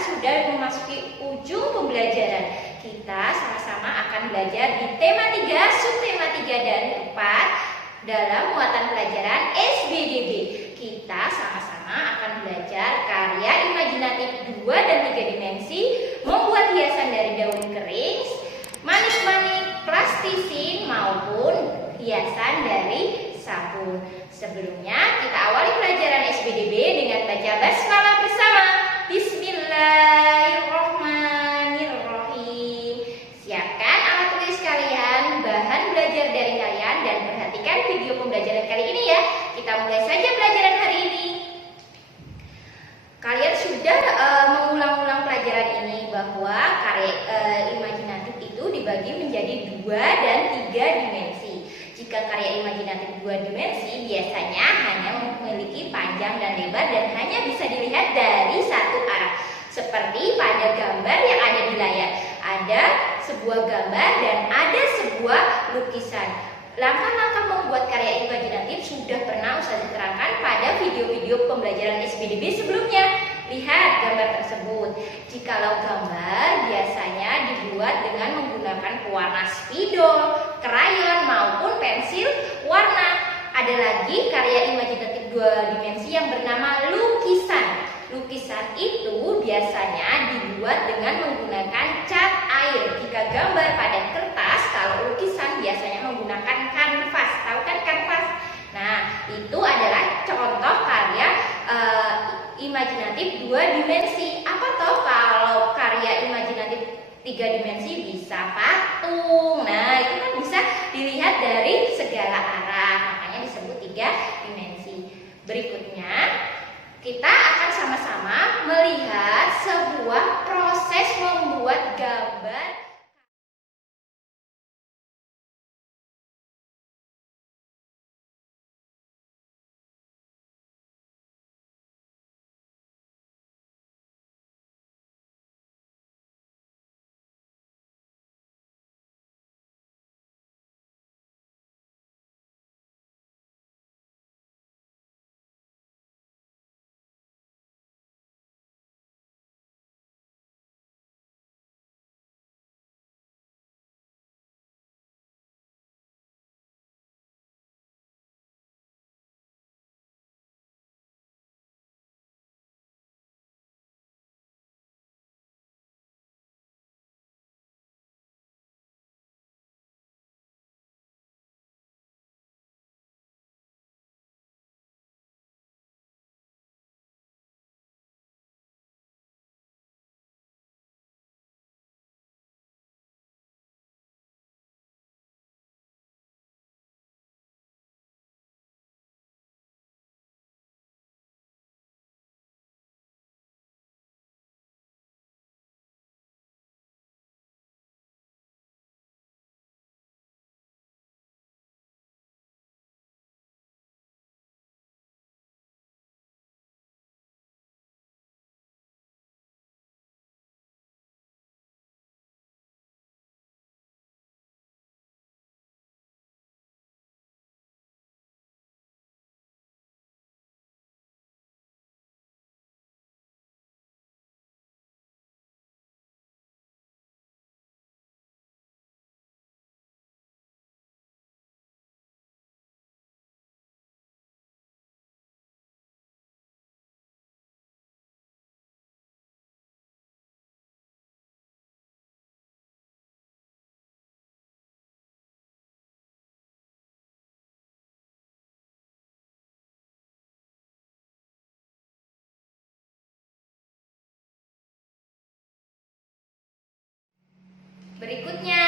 sudah memasuki ujung pembelajaran. Kita sama-sama akan belajar di tema 3, subtema 3 dan 4 dalam muatan pelajaran SBDB. Kita sama-sama akan belajar karya imajinatif 2 dan 3 dimensi, membuat hiasan dari daun kering, manik-manik, plastisin maupun hiasan dari sabun. Sebelumnya kita awali pelajaran SBDB dengan baca basmalah bersama. Bismillahirrahmanirrahim. Siapkan alat tulis kalian, bahan belajar dari kalian, dan perhatikan video pembelajaran kali ini ya. Kita mulai saja pelajaran hari ini. Kalian sudah mengulang-ulang pelajaran ini bahwa karya imajinatif itu dibagi menjadi 2 dan 3 dimensi. Jika karya imajinatif 2 dimensi biasanya hanya memiliki panjang dan lebar dan hanya bisa dilihat dari satu arah. Seperti pada gambar yang ada di layar. Ada sebuah gambar dan ada sebuah lukisan. Langkah-langkah membuat karya imajinatif sudah pernah Ustazah terangkan pada video-video pembelajaran SBDB sebelumnya. Lihat gambar tersebut. Jikalau gambar biasanya dibuat dengan menggunakan pewarna spidol, krayon maupun pensil warna. Ada lagi karya imajinatif 2 dimensi yang bernama lukisan. Lukisan itu biasanya dibuat dengan menggunakan cat air. Jika gambar pada kertas, kalau lukisan biasanya menggunakan kanvas. Tahu kan kanvas? Nah, itu adalah contoh karya imajinatif 2 dimensi. Apa toh kalau karya imajinatif 3 dimensi? Bisa patung. Nah, itu kan bisa dilihat dari segala arah. Makanya disebut 3 dimensi. Berikutnya, kita akan sama-sama melihat sebuah proses membuat gambar. Berikutnya,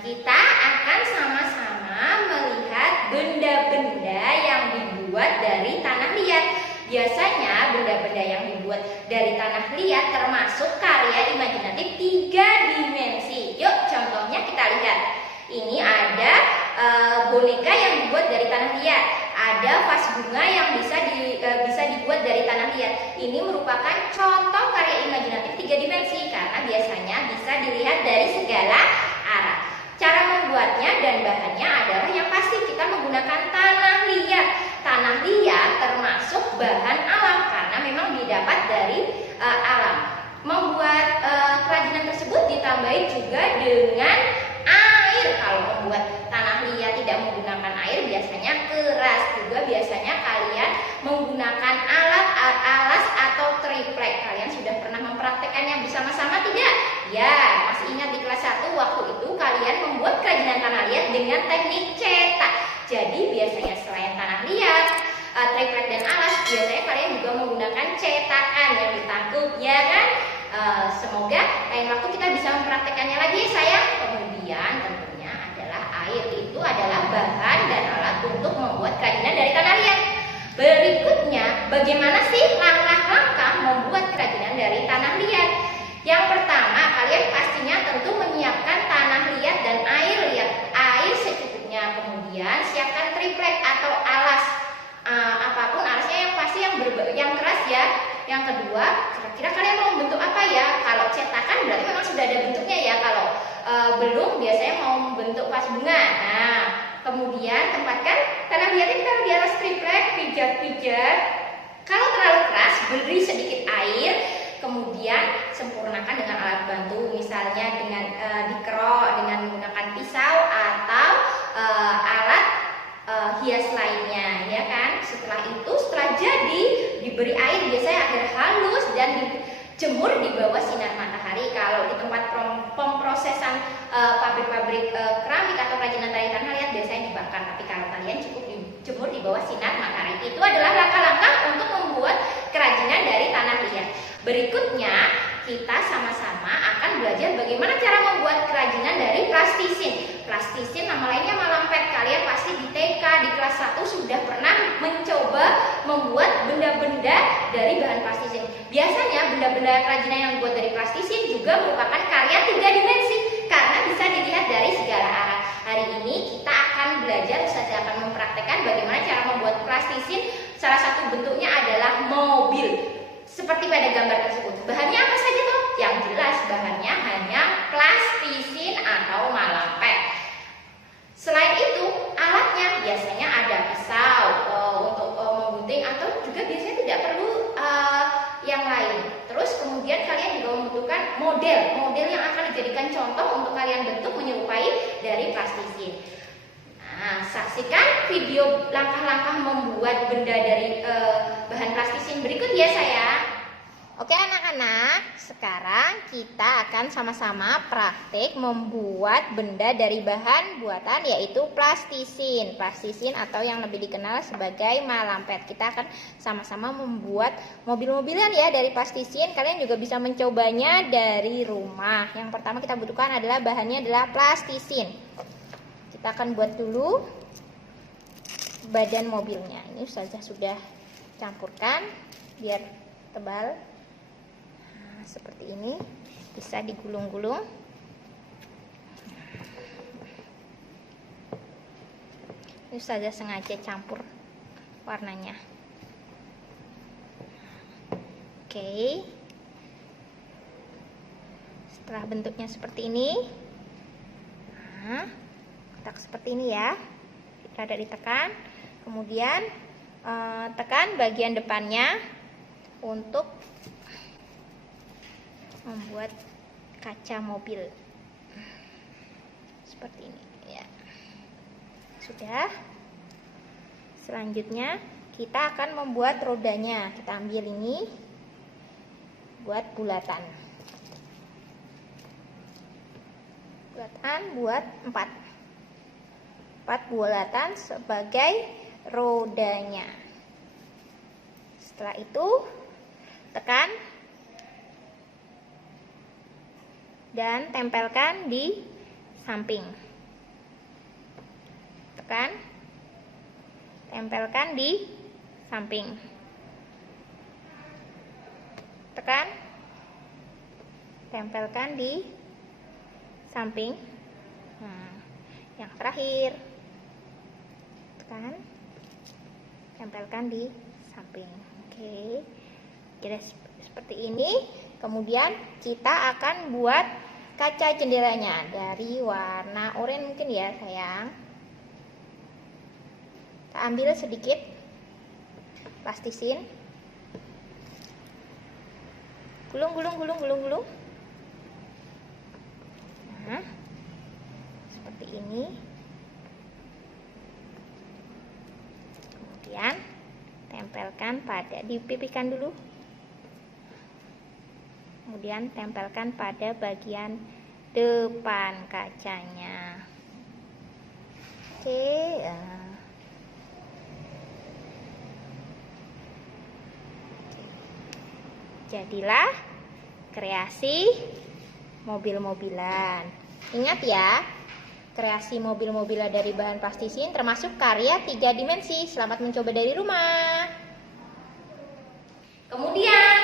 kita akan sama-sama melihat benda-benda yang dibuat dari tanah liat. Biasanya benda-benda yang dibuat dari tanah liat termasuk karya imajinatif 3 dimensi. Yuk contohnya kita lihat. Ini ada boneka yang dibuat dari tanah liat. Ada vas bunga yang bisa dibuat dari tanah liat. Ini merupakan contoh karya imajinatif 3 dimensi karena biasanya bisa dilihat dari segala arah. Cara membuatnya dan bahannya adalah yang pasti kita menggunakan tanah liat. Tanah liat termasuk bahan alam karena memang didapat dari alam. Membuat kerajinan tersebut ditambahin juga dengan air. Kalau membuat tanah liat tidak menggunakan air biasanya keras. Juga biasanya kalian menggunakan alas atau triplek. Kalian sudah pernah mempraktekannya bersama-sama tidak? Ya, masih ingat di kelas 1 waktu itu kalian membuat kerajinan tanah liat dengan teknik cetak. Jadi biasanya selain tanah liat, triplek dan alas, biasanya kalian juga menggunakan cetakan yang ditangkup, ya kan? Semoga lain waktu kita bisa mempraktekannya lagi ya sayang. Kemudian tentunya adalah air. Itu adalah bahan dan alat untuk membuat kerajinan dari tanah liat. Berikutnya, bagaimana sih langkah-langkah membuat kerajinan dari tanah liat? Yang pertama, kalian pastinya tentu menyiapkan tanah liat dan air liat. Air secukupnya. Kemudian siapkan triplek atau alas. Apapun alasnya yang pasti yang keras ya. Yang kedua, kira-kira kalian mau bentuk apa ya? Kalau cetakan berarti memang sudah ada bentuknya ya. Kalau belum, biasanya mau bentuk vas bunga. Nah, kemudian tempatkan tanah liatnya kita di atas triplek, pijat-pijat. Kalau terlalu keras, beri sedikit air. Kemudian sempurnakan dengan alat bantu, misalnya dengan dikerok, dengan menggunakan pisau atau alat hias lainnya, ya kan? Setelah jadi diberi air, biasanya agar halus dan dijemur di bawah sinar matahari. Kalau di tempat pemrosesan pabrik-pabrik keramik atau kerajinan dari tanah liat biasanya dibakar, tapi kalau kalian cukup dijemur di bawah sinar matahari. Itu adalah langkah-langkah untuk membuat kerajinan dari tanah liat. Berikutnya, kita sama-sama akan belajar bagaimana cara membuat kerajinan dari plastisin. Plastisin nama lainnya malampet. Kalian pasti di TK, di kelas 1 sudah pernah mencoba membuat benda-benda dari bahan plastisin. Biasanya benda-benda kerajinan yang dibuat dari plastisin juga merupakan karya 3 dimensi karena bisa dilihat dari segala arah. Hari ini kita akan belajar, saya akan mempraktekkan bagaimana cara membuat plastisin. Salah satu bentuknya adalah mobil. Seperti pada gambar tersebut. Bahannya apa saja tuh? Yang jelas bahannya hanya plastisin atau malampet. Selain itu, alatnya biasanya ada pisau untuk menggunting atau juga biasanya tidak perlu yang lain. Terus kemudian kalian juga membutuhkan model yang akan dijadikan contoh untuk kalian bentuk menyerupai dari plastisin. Nah, saksikan video langkah-langkah membuat benda dari bahan plastisin berikut ya sayang. Oke anak-anak, sekarang kita akan sama-sama praktik membuat benda dari bahan buatan yaitu plastisin. Plastisin atau yang lebih dikenal sebagai malampet. Kita akan sama-sama membuat mobil-mobilan ya dari plastisin. Kalian juga bisa mencobanya dari rumah. Yang pertama kita butuhkan adalah bahannya adalah plastisin. Kita akan buat dulu badan mobilnya. Ini Ustazah sudah campurkan biar tebal. Nah, seperti ini bisa digulung-gulung. Ini Ustazah sengaja campur warnanya. Oke. Setelah bentuknya seperti ini, nah, tak seperti ini ya, rada ditekan, kemudian tekan bagian depannya untuk membuat kaca mobil seperti ini ya. Sudah. Selanjutnya kita akan membuat rodanya. Kita ambil ini, buat bulatan buat 4 bulatan sebagai rodanya. Setelah itu tekan dan tempelkan di samping. Tekan, tempelkan di samping. Tekan, tempelkan di samping. Nah, yang terakhir tekan, tempelkan di samping. Oke, kira seperti ini. Kemudian kita akan buat kaca jendelanya dari warna oranye mungkin ya sayang. Kita ambil sedikit plastisin. Gulung, gulung, gulung, gulung, gulung. Nah, seperti ini. Kemudian tempelkan pada, dipipihkan dulu. Kemudian tempelkan pada bagian depan kacanya. Oke. Jadilah kreasi mobil-mobilan. Ingat ya, kreasi mobil-mobilan dari bahan plastisin termasuk karya 3 dimensi. Selamat mencoba dari rumah. Kemudian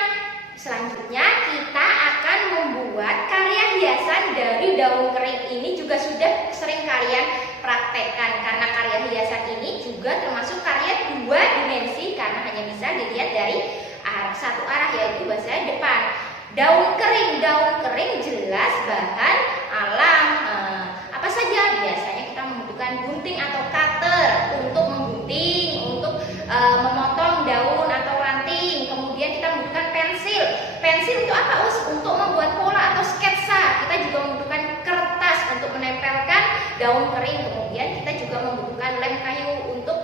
selanjutnya kita akan membuat karya hiasan dari daun kering. Ini juga sudah sering kalian praktekkan, karena karya hiasan ini juga termasuk karya 2 dimensi karena hanya bisa dilihat dari satu arah, yaitu bagian depan. Daun kering jelas bahan alam. Apa saja? Biasanya kita membutuhkan gunting atau cutter untuk menggunting, untuk memotong daun atau ranting. Kemudian kita membutuhkan pensil. Pensil untuk apa, Us? Untuk membuat pola atau sketsa. Kita juga membutuhkan kertas untuk menempelkan daun kering. Kemudian kita juga membutuhkan lem kayu untuk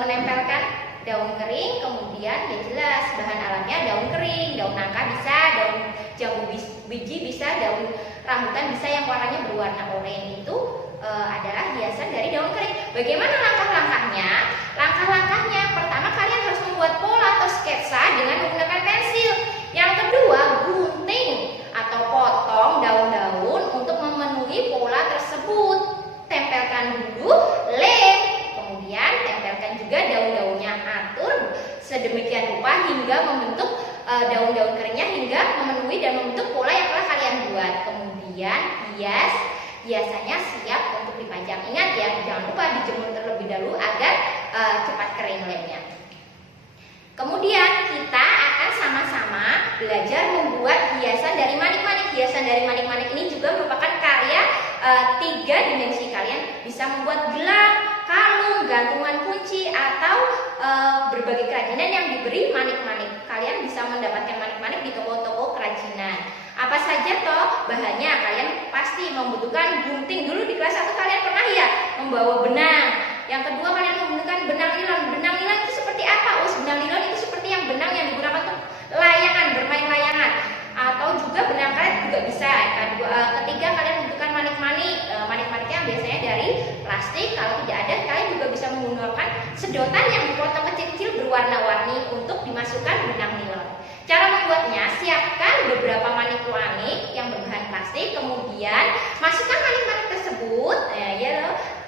menempelkan daun kering. Kemudian ya jelas bahan alamnya daun kering, daun nangka bisa, daun jambu biji bisa, daun rambutan bisa yang warnanya berwarna oranye. Itu adalah hiasan dari daun kering. Bagaimana langkah-langkahnya? Langkah-langkahnya, pertama kalian harus membuat pola atau sketsa dengan menggunakan pensil. Yang kedua, gunting atau potong daun-daun untuk memenuhi pola tersebut. Tempelkan dulu lem, kemudian tempelkan juga daun-daunnya, atur sedemikian rupa hingga membentuk daun-daun keringnya hingga memenuhi dan membentuk pola yang telah kalian buat. Kemudian hiasannya siap untuk dipajang. Ingat ya, jangan lupa dijemur terlebih dahulu agar cepat kering lemnya. Kemudian kita akan sama-sama belajar membuat hiasan dari manik-manik. Hiasan dari manik-manik ini juga merupakan karya 3 dimensi. Kalian bisa membuat gelang, kalung, gantungan kunci, atau berbagai kerajinan yang diberi manik-manik. Kalian bisa mendapatkan manik-manik di toko-toko kerajinan. Apa saja toh bahannya? Kalian pasti membutuhkan gunting. Dulu di kelas 1 kalian pernah ya membawa benang. Yang kedua kalian membutuhkan benang nilon. Benang nilon itu seperti apa, Us? Benang nilon itu seperti yang benang yang digunakan untuk layangan, bermain layangan. Atau juga benang karet juga bisa. Ketiga kalian membutuhkan manik-manik. Manik-maniknya biasanya dari plastik. Kalau tidak ada, kalian juga bisa menggunakan sedotan yang dipotong kecil-kecil berwarna-warni untuk dimasukkan benang nilon. Cara membuatnya, siapkan beberapa manik-manik yang berbahan plastik, kemudian masukkan manik-manik tersebut.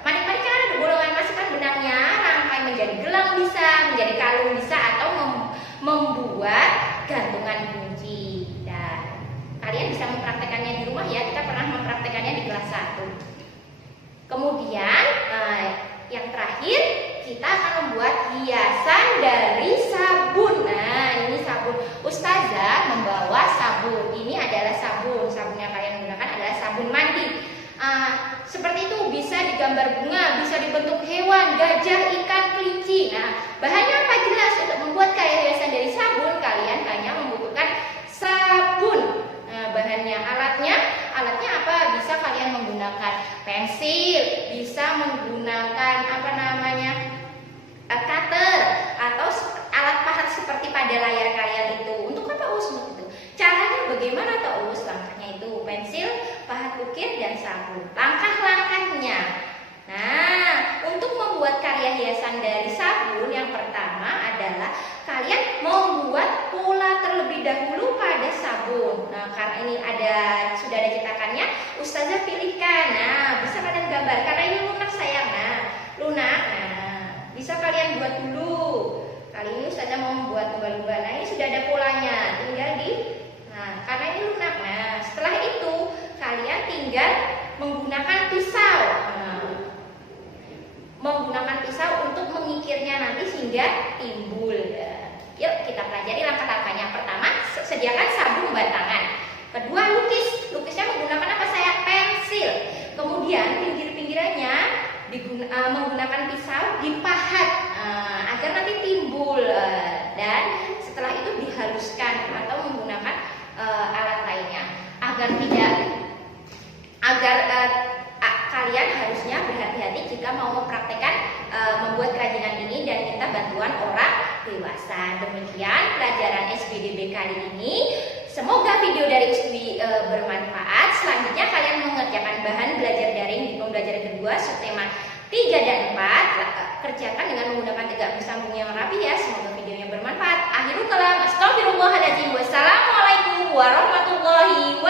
Manik-manik kan ada bolongan, masukkan benangnya, rangkai menjadi gelang bisa, menjadi kalung bisa, atau membuat gantungan kunci. Dan kalian bisa mempraktekannya di rumah ya, kita pernah mempraktekannya di kelas 1. Kemudian yang terakhir kita akan membuat hiasan dari sabun. Nah, ini sabun. Ustazah membawa sabun. Ini adalah sabun. Sabun yang kalian gunakan adalah sabun mandi. Seperti itu, bisa digambar bunga, bisa dibentuk hewan, gajah, ikan, kelinci. Nah, bahannya apa? Jelas. Untuk membuat karya hiasan dari sabun, kalian hanya membutuhkan sabun. Nah, bahannya, alatnya apa? Bisa kalian menggunakan pensil, bisa menggunakan cutter, atau alat pahat seperti pada layar kalian itu. Untuk apa, Us? Itu caranya bagaimana toh, Us? Langkahnya itu pensil, pahat ukir, dan sabun. Langkah-langkahnya. Nah, untuk membuat karya hiasan dari sabun, yang pertama adalah kalian membuat pola terlebih dahulu pada sabun. Nah, karena ini sudah ada cetakannya, Ustazah pilihkan. Nah, bisa kalian gambar. Karena ini lunak sayang. Nah, lunak. Nah, bisa kalian buat dulu. Kali ini Ustazah mau membuat lumba-lumba. Nah, ini sudah ada polanya. Karena ini lunak. Nah, setelah itu kalian tinggal menggunakan pisau. Menggunakan pisau untuk mengikirnya nanti sehingga timbul. Yuk kita pelajari langkah-langkahnya. Pertama, sediakan sabun batangan. Kedua, lukisnya menggunakan apa saya? Pensil. Kemudian pinggir-pinggirannya menggunakan pisau dipahat agar nanti timbul. Dan setelah itu dihaluskan atau menggunakan kalian harusnya berhati-hati jika mau mempraktekkan membuat kerajinan ini dan minta bantuan orang dewasa. Demikian pelajaran SPDB kali ini. Semoga video dari Ustwi bermanfaat. Selanjutnya kalian mengerjakan bahan belajar daring di pembelajaran kedua subtema 3 dan 4. Kerjakan dengan menggunakan tegak bersambung yang rapi ya. Semoga videonya bermanfaat. Akhirul kalam, astagfirullahaladzim. Wassalamualaikum warahmatullahi wabarakatuh.